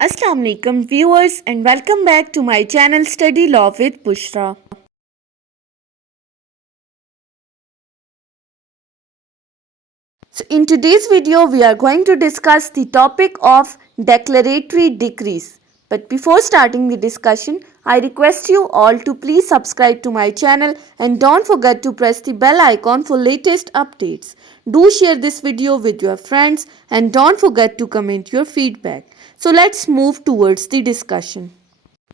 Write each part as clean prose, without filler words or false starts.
Assalamu alaikum viewers and welcome back to my channel Study Law with Bushra. So in today's video we are going to discuss the topic of declaratory decrees. But before starting the discussion, I request you all to please subscribe to my channel and don't forget to press the bell icon for latest updates. Do share this video with your friends and don't forget to comment your feedback. So let's move towards the discussion.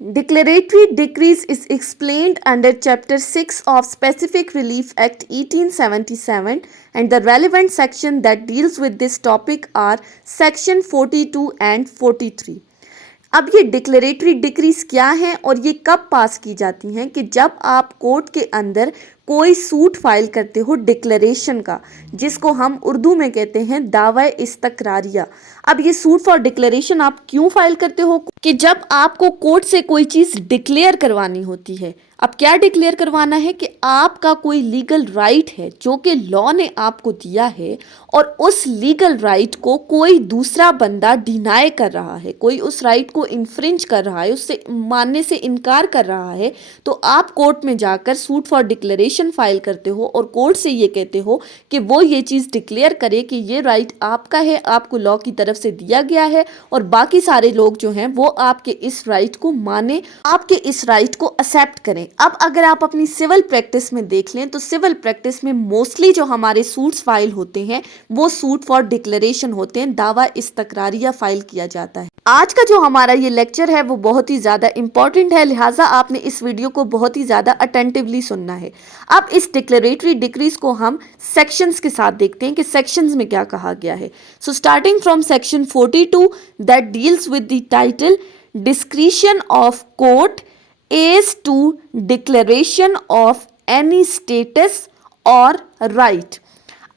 Declaratory decrees is explained under Chapter 6 of Specific Relief Act 1877 and the relevant section that deals with this topic are Section 42 and 43. अब ये declaratory decrease क्या हैं और ये कब पास की जाती हैं कि जब आप कोर्ट के अंदर कोई सूट फाइल करते हो डिक्लेरेशन का, जिसको हम उर्दू में कहते हैं दावा इस्तकरारिया। अब ये सूट फॉर डिक्लेरेशन आप क्यों फाइल करते हो कि जब आपको कोर्ट से कोई चीज़ डिक्लेयर करवानी होती है। अब क्या डिक्लेयर करवाना है कि आपका कोई लीगल राइट है जो कि लॉ ने आपको दिया है और उस लीगल राइट को कोई दूसरा बंदा डिनाई कर रहा है, कोई उस राइट को इन्फ्रिंज कर रहा है, उससे मानने से इनकार कर रहा है, तो आप कोर्ट में जाकर सूट फॉर डिक्लेरेशन फाइल करते हो और कोर्ट से ये कहते हो कि वो ये चीज़ डिक्लेयर करे कि ये राइट आपका है, आपको लॉ की तरफ से दिया गया है और बाकी सारे लोग जो हैं वो आपके इस राइट को माने, आपके इस राइट को एक्सेप्ट करें। अब अगर आप अपनी सिविल प्रैक्टिस में देख लें तो सिविल प्रैक्टिस में मोस्टली जो हमारे सूट्स फाइल होते हैं वो सूट फॉर डिक्लेरेशन होते हैं, दावा इस्तकरारिया फाइल किया जाता है। आज का जो हमारा ये लेक्चर है वो बहुत ही ज़्यादा इंपॉर्टेंट है, लिहाजा आपने इस वीडियो को बहुत ही ज़्यादा अटेंटिवली सुनना है। अब इस डिक्लेरेटरी डिक्रीज को हम सेक्शंस के साथ देखते हैं कि सेक्शंस में क्या कहा गया है। So starting from section 42 that deals with the title discretion of court as to declaration of any status or right।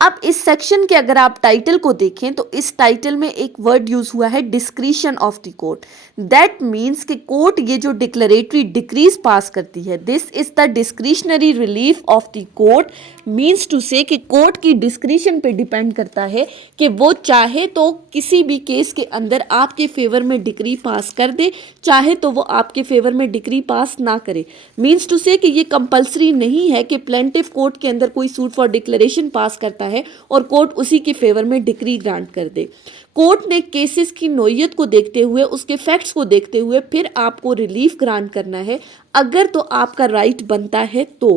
अब इस सेक्शन के अगर आप टाइटल को देखें तो इस टाइटल में एक वर्ड यूज हुआ है discretion of the court. That means कि कोर्ट ये जो डिक्लेरेटरी डिक्रीज पास करती है, this is the discretionary relief of the court, means to say कि कोर्ट की डिस्क्रिशन पे डिपेंड करता है कि वो चाहे तो किसी भी केस के अंदर आपके फेवर में डिक्री पास कर दे, चाहे तो वो आपके फेवर में डिक्री पास ना करे। मीन्स टू से कि ये कंपल्सरी नहीं है कि प्लेंटिफ कोर्ट के अंदर कोई सूट फॉर डिक्लेरेशन पास करता है और कोर्ट उसी के फेवर में डिक्री ग्रांट कर दे। कोर्ट ने केसेस की नोयत को देखते हुए, उसके फैक्ट्स को देखते हुए फिर आपको रिलीफ ग्रांट करना है, अगर तो आपका राइट बनता है तो।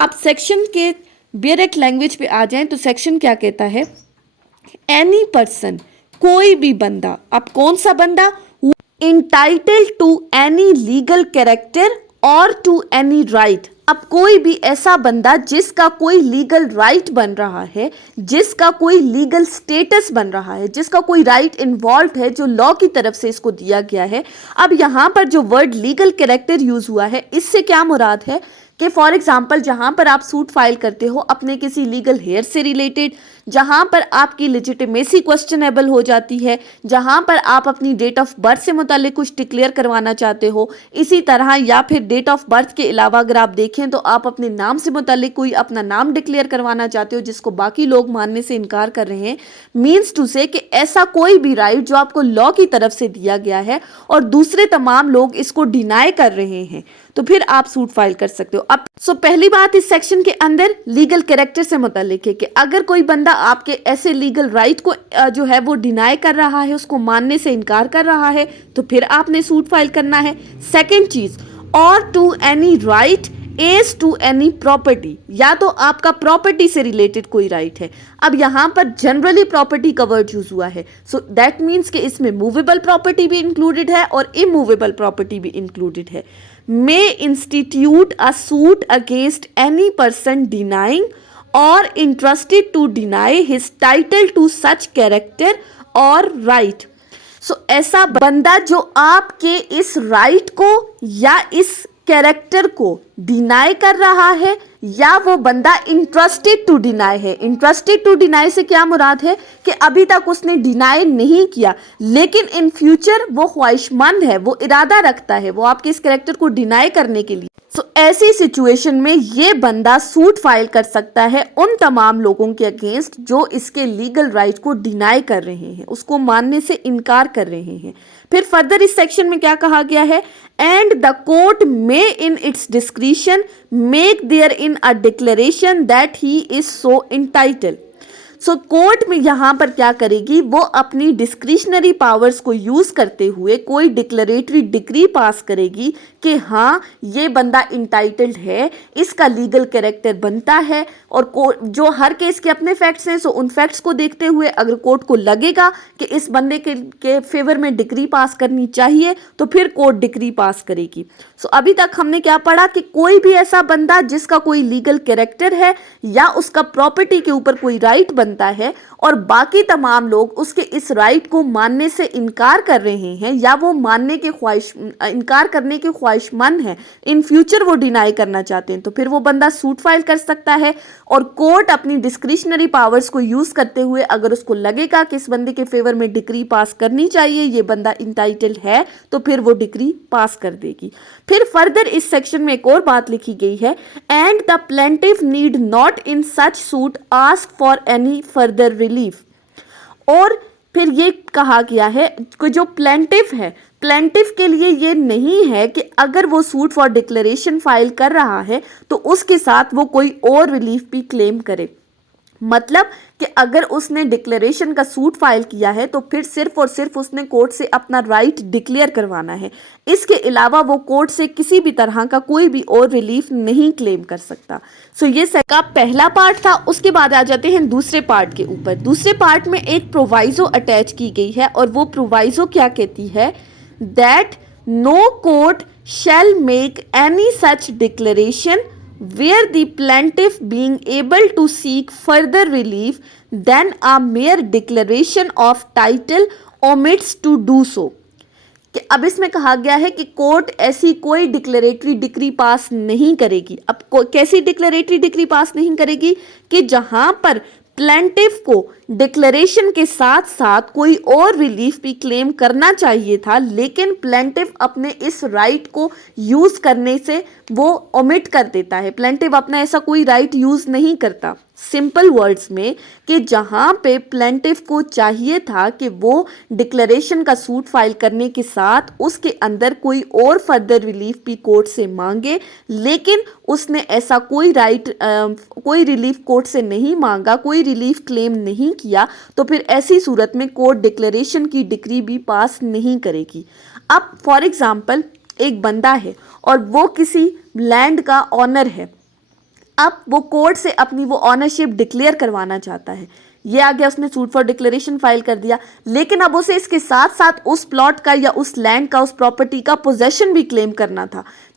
अब सेक्शन के डायरेक्ट लैंग्वेज पे आ जाएं तो सेक्शन क्या कहता है, एनी पर्सन, कोई भी बंदा। अब कौन सा बंदा, entitled to any legal character और टू एनी राइट। अब कोई भी ऐसा बंदा जिसका कोई लीगल राइट बन रहा है, जिसका कोई लीगल स्टेटस बन रहा है, जिसका कोई राइट इन्वॉल्व है जो लॉ की तरफ से इसको दिया गया है। अब यहाँ पर जो वर्ड लीगल कैरेक्टर यूज हुआ है, इससे क्या मुराद है कि फॉर एग्जाम्पल जहाँ पर आप सूट फाइल करते हो अपने किसी लीगल हेयर से रिलेटेड, जहाँ पर आपकी लेजिटिमेसी क्वेश्चनेबल हो जाती है, जहाँ पर आप अपनी डेट ऑफ बर्थ से मुतालिक कुछ डिक्लेयर करवाना चाहते हो, इसी तरह या फिर डेट ऑफ बर्थ के अलावा अगर आप देखें तो आप अपने नाम से मुतालिक कोई अपना नाम डिक्लेयर करवाना चाहते हो जिसको बाकी लोग मानने से इनकार कर रहे हैं। मीन्स टू से कि ऐसा कोई भी राइट जो आपको लॉ की तरफ से दिया गया है और दूसरे तमाम लोग इसको डिनाई कर रहे हैं, तो फिर आप सूट फाइल कर सकते हो। अब पहली बात इस सेक्शन के अंदर लीगल कैरेक्टर से मुतालिक है कि अगर कोई बंदा आपके ऐसे लीगल राइट को जो है वो डिनाई कर रहा है, उसको मानने से इनकार कर रहा है, तो फिर आपने सूट फाइल करना है। सेकेंड चीज, और to any right as to any property, या तो आपका प्रॉपर्टी से रिलेटेड कोई राइट है। अब यहाँ पर जनरली प्रॉपर्टी का वर्ड यूज हुआ है, सो दैट मीन्स कि इसमें मूवेबल प्रॉपर्टी भी इंक्लूडेड है और इमूवेबल प्रॉपर्टी भी इंक्लूडेड है। May institute a suit against any person denying or interested to deny his title to such character or right. So ऐसा बंदा जो आपके इस राइट को या इस कैरेक्टर को डिनाई कर रहा है, या वो बंदा इंटरेस्टेड टू डिनाई है। इंटरेस्टेड टू डिनाई से क्या मुराद है कि अभी तक उसने डिनाई नहीं किया लेकिन इन फ्यूचर वो ख्वाहिशमंद है, वो इरादा रखता है वो आपके इस कैरेक्टर को डिनाई करने के लिए। सो ऐसी सिचुएशन में ये बंदा सूट फाइल कर सकता है उन तमाम लोगों के अगेंस्ट जो इसके लीगल राइट को डिनाई कर रहे हैं, उसको मानने से इनकार कर रहे हैं। फिर फर्दर इस सेक्शन में क्या कहा गया है, and the court may in its discretion make therein a declaration that he is so entitled. So court में यहां पर क्या करेगी, वो अपनी डिस्क्रिशनरी पावर्स को यूज करते हुए कोई डिक्लेरेटरी डिक्री पास करेगी कि हाँ ये बंदा इंटाइटल्ड है, इसका लीगल कैरेक्टर बनता है। और जो हर केस के अपने फैक्ट्स हैं, सो उन फैक्ट्स को देखते हुए अगर कोर्ट को लगेगा कि इस बंदे के फेवर में डिक्री पास करनी चाहिए तो फिर कोर्ट डिक्री पास करेगी। सो अभी तक हमने क्या पढ़ा कि कोई भी ऐसा बंदा जिसका कोई लीगल कैरेक्टर है या उसका प्रॉपर्टी के ऊपर कोई राइट बनता है और बाकी तमाम लोग उसके इस राइट को मानने से इनकार कर रहे हैं या वो मानने के इनकार करने के ख्वाहिशमंद हैं, इन फ्यूचर वो डिनाई करना चाहते हैं, तो फिर वो बंदा सूट फाइल कर सकता है। और कोर्ट अपनी डिस्क्रिशनरी पावर्स को यूज करते हुए अगर उसको लगेगा कि इस बंदे के फेवर में डिक्री पास करनी चाहिए, ये बंदा इंटाइटल्ड है, तो फिर वो डिक्री पास कर देगी। फिर फर्दर इस सेक्शन में एक और बात लिखी गई है, and the plaintiff need not in such suit ask for any further relief. और फिर ये कहा गया है कि जो प्लेंटिफ है, प्लेंटिफ के लिए ये नहीं है कि अगर वो सूट फॉर डिक्लेरेशन फाइल कर रहा है तो उसके साथ वो कोई और रिलीफ भी क्लेम करे। मतलब कि अगर उसने डिक्लेरेशन का सूट फाइल किया है तो फिर सिर्फ और सिर्फ उसने कोर्ट से अपना राइट डिक्लेयर करवाना है, इसके अलावा वो कोर्ट से किसी भी तरह का कोई भी और रिलीफ नहीं क्लेम कर सकता। सो ये का पहला पार्ट था। उसके बाद आ जाते हैं दूसरे पार्ट के ऊपर। दूसरे पार्ट में एक प्रोवाइजो अटैच की गई है और वो प्रोवाइजो क्या कहती है, that no court shall make any such declaration where the plaintiff being able to seek further relief than a mere declaration of title omits to do so। कि अब इसमें कहा गया है कि कोर्ट ऐसी कोई डिक्लेरेटरी डिक्री पास नहीं करेगी। अब कैसी डिक्लेरेटरी डिक्री पास नहीं करेगी कि जहां पर प्लेंटिफ को डिक्लेरेशन के साथ साथ कोई और रिलीफ भी क्लेम करना चाहिए था, लेकिन प्लेंटिफ अपने इस राइट को यूज करने से वो ओमिट कर देता है। प्लेंटिफ अपना ऐसा कोई राइट यूज नहीं करता। सिंपल वर्ड्स में कि जहां पे प्लेंटिफ को चाहिए था कि वो डिक्लेरेशन का सूट फाइल करने के साथ उसके अंदर कोई और फर्दर रिलीफ भी कोर्ट से मांगे, लेकिन उसने ऐसा कोई कोई रिलीफ कोर्ट से नहीं मांगा, कोई रिलीफ क्लेम नहीं किया, तो फिर ऐसी सूरत में कोर्ट डिक्लेरेशन की डिक्री भी पास नहीं करेगी। अब फॉर एग्जाम्पल एक बंदा है और वो किसी लैंड का ऑनर है। अब वो कोर्ट से अपनी वो ऑनरशिप डिक्लेयर करवाना चाहता है। ये आ गया, उसने सूट फॉर डिक्लेरेशन फाइल कर दिया, लेकिन अब उसे इसके साथ साथ उस प्लॉट का या उस लैंड का, उस प्रॉपर्टी का पोजेशन भी क्लेम करना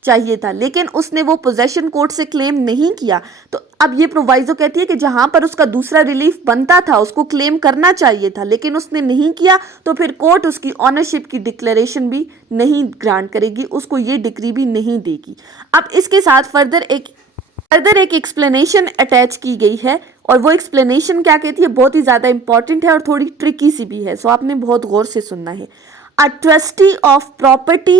चाहिए था, लेकिन उसने वो पोजेशन कोर्ट से क्लेम नहीं किया। तो अब ये प्रोवाइजो कहती है कि जहां पर उसका दूसरा रिलीफ बनता था, उसको क्लेम करना चाहिए था, लेकिन उसने नहीं किया, तो फिर कोर्ट उसकी ऑनरशिप की डिक्लेरेशन भी नहीं ग्रांट करेगी, उसको ये डिक्री भी नहीं देगी। अब इसके साथ फर्दर एक एक्सप्लेनेशन अटैच की गई है और वो एक्सप्लेनेशन क्या कहती है, बहुत ही ज़्यादा इंपॉर्टेंट है और थोड़ी ट्रिकी सी भी है, सो आपने बहुत गौर से सुनना है। A trustee of property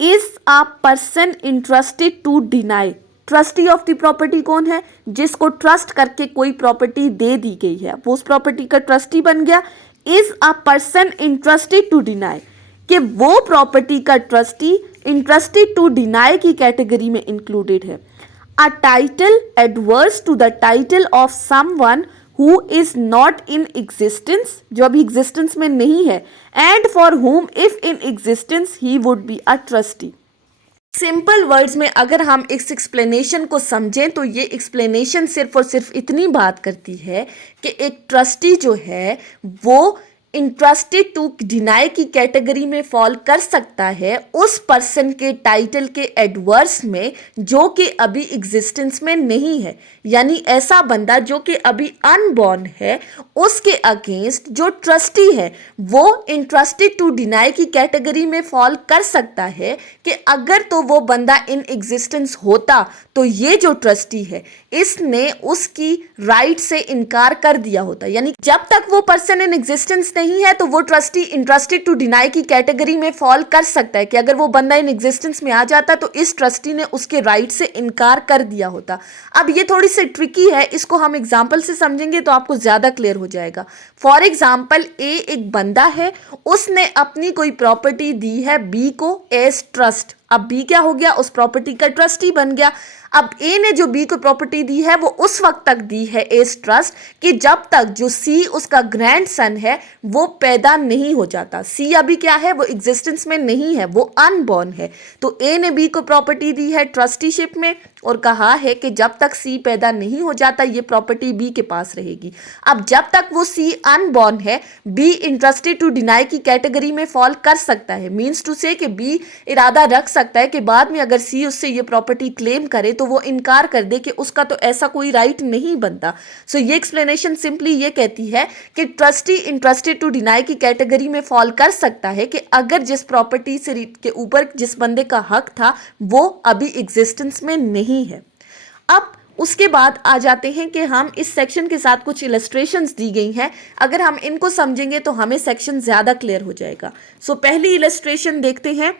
is a person interested to deny. Trustee of the property कौन है, जिसको ट्रस्ट करके कोई प्रॉपर्टी दे दी गई है, वो उस प्रॉपर्टी का ट्रस्टी बन गया। Is a person interested to deny, कि वो प्रॉपर्टी का ट्रस्टी इंटरेस्टेड टू डिनाई की कैटेगरी में इंक्लूडेड है। A title adverse to the title of someone who is not in existence, जो अभी existence में नहीं है, and for whom if in existence he would be a trustee। Simple words में अगर हम इस एक्सप्लेनेशन को समझें तो ये एक्सप्लेनेशन सिर्फ और सिर्फ इतनी बात करती है कि एक ट्रस्टी जो है वो इंटरेस्टेड टू डिनाई की कैटेगरी में फॉल कर सकता है उस पर्सन के टाइटल के एडवर्स में जो कि अभी एग्जिस्टेंस में नहीं है। यानी ऐसा बंदा जो कि अभी अनबॉर्न है, उसके अगेंस्ट जो ट्रस्टी है वो इंटरेस्टेड टू डिनाई की कैटेगरी में फॉल कर सकता है कि अगर तो वो बंदा इन एग्जिस्टेंस होता तो ये जो ट्रस्टी है इसने उसकी राइट से इनकार कर दिया होता। यानी जब तक वो पर्सन इन एग्जिस्टेंस नहीं नहीं है तो वो ट्रस्टी इंटरेस्टेड टू डिनाई की कैटेगरी में फॉल कर सकता है कि अगर वो बंदा इन एग्जिस्टेंस में आ जाता तो इस ट्रस्टी ने उसके राइट से इनकार कर दिया होता। अब ये थोड़ी सी ट्रिकी है, इसको हम एग्जाम्पल से समझेंगे तो आपको ज्यादा क्लियर हो जाएगा। फॉर एग्जाम्पल, ए एक बंदा है, उसने अपनी कोई प्रॉपर्टी दी है बी को एज ट्रस्ट। अब बी क्या हो गया, उस प्रॉपर्टी का ट्रस्टी बन गया। अब ए ने जो बी को प्रॉपर्टी दी है वो उस वक्त तक दी है एज ट्रस्ट कि जब तक जो सी उसका ग्रैंडसन है वो पैदा नहीं हो जाता। सी अभी क्या है, वो एग्जिस्टेंस में नहीं है, वो अनबॉर्न है। तो ए ने बी को प्रॉपर्टी दी है ट्रस्टीशिप में और कहा है कि जब तक सी पैदा नहीं हो जाता ये प्रॉपर्टी बी के पास रहेगी। अब जब तक वो सी अनबॉर्न है, बी इंटरेस्टेड टू डिनाई की कैटेगरी में फॉल कर सकता है। मीन्स टू से कि बी इरादा रख सकता है कि बाद में अगर सी उससे ये प्रॉपर्टी क्लेम करे तो वो इनकार कर दे कि उसका तो ऐसा कोई राइट नहीं बनता। सो ये एक्सप्लेनेशन सिंपली ये कहती है कि ट्रस्टी इंटरेस्टेड टू डिनाई की कैटेगरी में फॉल कर सकता है कि अगर जिस प्रॉपर्टी से के ऊपर जिस बंदे का हक था वो अभी एग्जिस्टेंस में नहीं है। अब उसके बाद आ जाते हैं कि हम इस सेक्शन के साथ कुछ इलस्ट्रेशंस दी गई हैं, अगर हम इनको समझेंगे तो हमें सेक्शन ज़्यादा क्लियर हो जाएगा। सो पहली इलस्ट्रेशन देखते हैं।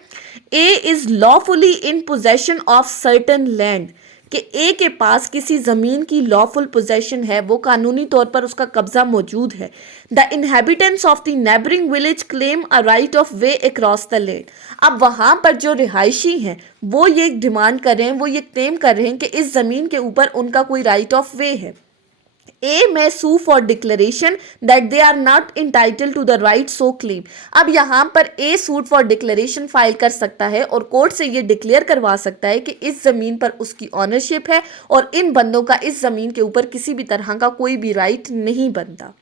A is lawfully in possession of certain land, कि ए के पास किसी ज़मीन की लॉफुल पोजेशन है, वो कानूनी तौर पर उसका कब्जा मौजूद है। The inhabitants of the neighbouring village claim a right of way across the land. अब वहाँ पर जो रिहायशी हैं वो ये डिमांड कर रहे हैं, वो ये क्लेम कर रहे हैं कि इस ज़मीन के ऊपर उनका कोई राइट ऑफ वे है। A may sue for declaration that they are not entitled to the right so claim। अब यहाँ पर A suit for declaration file कर सकता है और कोर्ट से ये डिक्लेयर करवा सकता है कि इस जमीन पर उसकी ऑनरशिप है और इन बंदों का इस जमीन के ऊपर किसी भी तरह का कोई भी राइट नहीं बनता।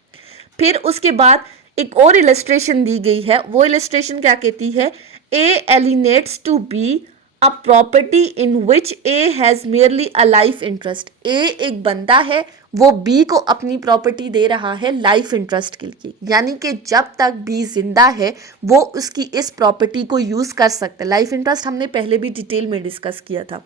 फिर उसके बाद एक और इलस्ट्रेशन दी गई है, वो इलस्ट्रेशन क्या कहती है, A alienates to B a property in which A has merely a life interest। A एक बंदा है, वो बी को अपनी प्रॉपर्टी दे रहा है लाइफ इंटरेस्ट के लिए, यानी कि जब तक बी जिंदा है वो उसकी इस प्रॉपर्टी को यूज कर सकता है। लाइफ इंटरेस्ट हमने पहले भी डिटेल में डिस्कस किया था।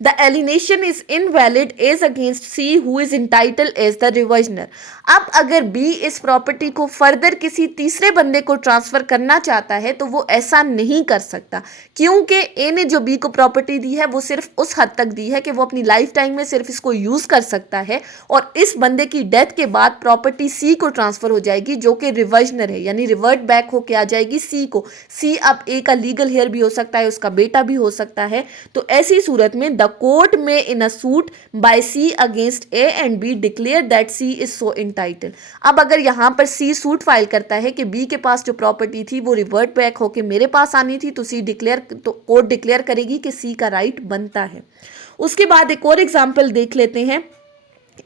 The alienation is invalid as against C who is entitled as the reversioner. अब अगर बी इस प्रॉपर्टी को फर्दर किसी तीसरे बंदे को ट्रांसफर करना चाहता है तो वो ऐसा नहीं कर सकता, क्योंकि ए ने जो बी को प्रॉपर्टी दी है वो सिर्फ उस हद तक दी है कि वो अपनी लाइफ टाइम में सिर्फ इसको यूज कर सकता है और इस बंदे की डेथ के बाद प्रॉपर्टी सी को ट्रांसफर हो जाएगी जो कि रिवर्जनर है, यानी रिवर्ट बैक होके आ जाएगी सी को। सी अब ए का लीगल हेयर भी हो सकता है, उसका बेटा भी हो सकता है। तो ऐसी सूरत में द कोर्ट में in a suit by C against A and B declare that C is so entitled. अब अगर यहाँ पर सी सूट फाइल करता है कि बी के पास जो प्रॉपर्टी थी वो रिवर्ट बैक होके मेरे पास आनी थी, तो सी डिक्लेयर, तो कोर्ट डिक्लेयर करेगी कि सी का राइट बनता है। उसके बाद एक और एग्जाम्पल देख लेते हैं।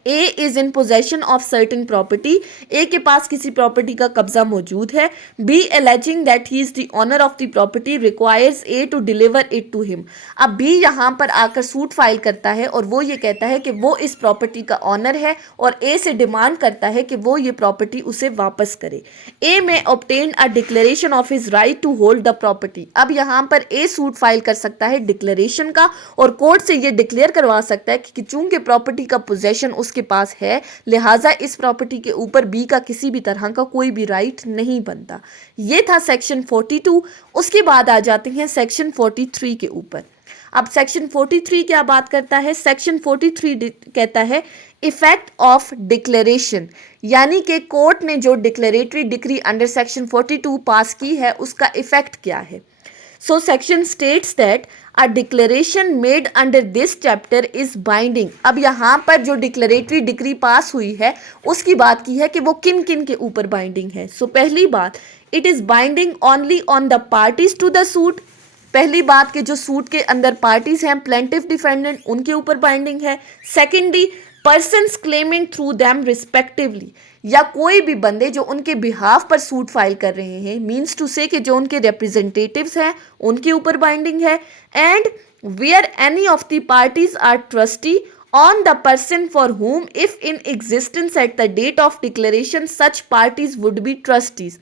A is in possession of certain property। A के पास किसी प्रॉपर्टी का कब्जा मौजूद है। B alleging that he is the owner of the property requires A to deliver it to him। अब B यहाँ पर आकर सूट फाइल करता है और वो ये कहता है कि वो इस प्रॉपर्टी का ऑनर है और A से डिमांड करता है कि वो ये प्रॉपर्टी उसे वापस करे। A may obtain a declaration of his right to hold the property। अब यहाँ पर A सूट फाइल कर सकता है डिक्लेरेशन का और कोर्ट से ये डिक्लेयर करवा सकता है कि चूंकि प्रॉपर्टी का पोजेशन उसके पास है, लिहाजा इस प्रॉपर्टी के ऊपर बी का किसी भी तरह का कोई भी राइट नहीं बनता। ये था सेक्शन 42। उसके बाद आ जाते हैं सेक्शन 43 के ऊपर। अब सेक्शन 43 क्या बात करता है? सेक्शन 43 कहता है इफेक्ट ऑफ डिक्लेरेशन, यानी कि कोर्ट ने जो डिक्लेरेटरी डिक्री अंडर सेक्शन 42 पास की है उसका इफेक्ट क्या है। So section states that a declaration made under this chapter is binding। अब यहाँ पर जो डिक्लेरेटरी डिक्री पास हुई है उसकी बात की है कि वो किन किन के ऊपर बाइंडिंग है। सो पहली बात, it is binding only on the parties to the suit. पहली बात कि जो सूट के अंदर पार्टीज हैं, प्लेंटिफ डिफेंडेंट, उनके ऊपर बाइंडिंग है। Secondly, persons claiming through them respectively, या कोई भी बंदे जो उनके बिहाफ पर सूट फाइल कर रहे हैं, मीन्स टू से कि जो उनके रिप्रेजेंटेटिव्स हैं उनके ऊपर बाइंडिंग है। And where any of the parties are trustee on the person for whom if in existence at the date of declaration such parties would be trustees।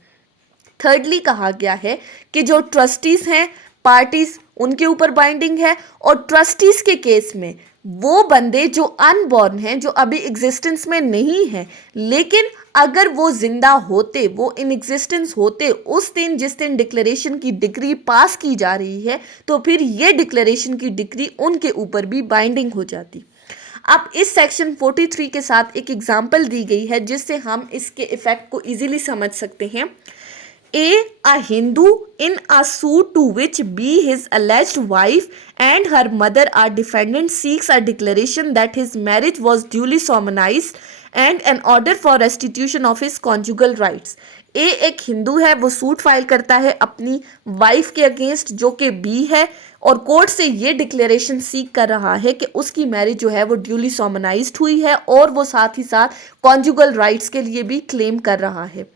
Thirdly कहा गया है कि जो ट्रस्टीज हैं, पार्टीज उनके ऊपर बाइंडिंग है, और ट्रस्टीज के केस में वो बंदे जो अनबॉर्न हैं, जो अभी एग्जिस्टेंस में नहीं है, लेकिन अगर वो जिंदा होते, वो इन एग्जिस्टेंस होते उस दिन जिस दिन डिक्लेरेशन की डिग्री पास की जा रही है, तो फिर ये डिक्लेरेशन की डिग्री उनके ऊपर भी बाइंडिंग हो जाती। अब इस सेक्शन 43 के साथ एक एग्जाम्पल दी गई है जिससे हम इसके इफेक्ट को इजीली समझ सकते हैं। A Hindu in a suit to which B, his alleged wife, and her mother are defendants, seeks a declaration that his marriage was duly solemnized and an order for restitution of his conjugal rights. A एक हिंदू है, वो suit file करता है अपनी wife के against जो कि B है, और कोर्ट से ये डिक्लेरेशन सीख कर रहा है कि उसकी मैरिज जो है वो ड्यूली सोमनाइज्ड हुई है, और वो साथ ही साथ कॉन्जुगल राइट्स के लिए भी क्लेम कर रहा है।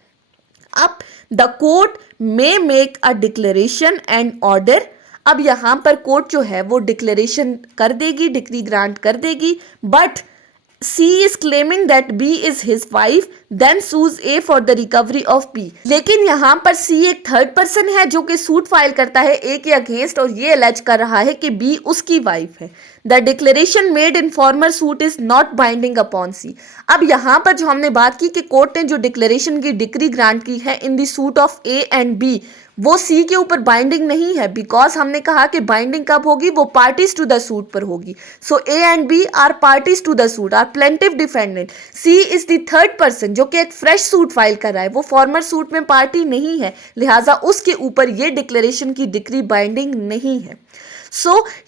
अब the court may make a declaration and order. अब यहां पर कोर्ट जो है वो डिक्लेरेशन कर देगी, डिग्री ग्रांट कर देगी, but C is claiming that B is his wife, then sues A for the recovery of B. लेकिन यहाँ पर C एक थर्ड पर्सन है जो कि सूट फाइल करता है A के अगेंस्ट, और ये अलेज कर रहा है कि B उसकी वाइफ है। The declaration made in farmer suit is not binding upon C। अब यहाँ पर जो हमने बात की कि कोर्ट ने जो डिक्लेरेशन की डिग्री ग्रांट की है in the suit of A and B, वो सी के ऊपर बाइंडिंग नहीं है, बिकॉज हमने कहा कि बाइंडिंग कब होगी, वो पार्टीज टू द सूट पर होगी। So A and B are parties to the suit, are plaintiff defendant. C is the third person जो कि एक फ्रेश सूट फाइल कर रहा है, वो फॉर्मर सूट में पार्टी नहीं है, लिहाजा उसके ऊपर ये डिक्लेरेशन की डिग्री बाइंडिंग नहीं है।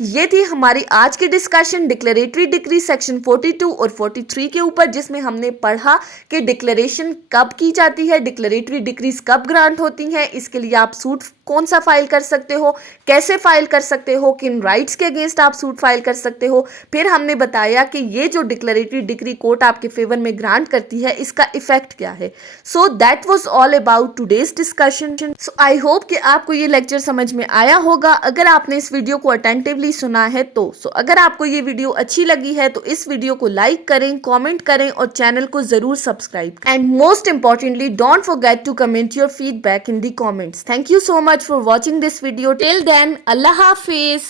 ये थी हमारी आज की डिस्कशन डिक्लेरेटरी डिग्री सेक्शन 42 और 43 के ऊपर, जिसमें हमने पढ़ा कि डिक्लेरेशन कब की जाती है, डिक्लेरेटरी डिग्रीज कब ग्रांट होती हैं, इसके लिए आप सूट कौन सा फाइल कर सकते हो, कैसे फाइल कर सकते हो, किन राइट्स के अगेंस्ट आप सूट फाइल कर सकते हो। फिर हमने बताया कि ये जो डिक्लेरेटरी डिग्री कोर्ट आपके फेवर में ग्रांट करती है, इसका इफेक्ट क्या है। So that was all about today's discussion. So I hope कि आपको ये लेक्चर समझ में आया होगा। अगर आपने इस वीडियो को अटेंटिवली सुना है तो अगर आपको ये वीडियो अच्छी लगी है तो इस वीडियो को लाइक करें, कमेंट करें और चैनल को जरूर सब्सक्राइब करें। And most importantly don't forget to comment your feedback in the comments. Thank you so much for watching this video. Till then, अल्लाह हाफिज।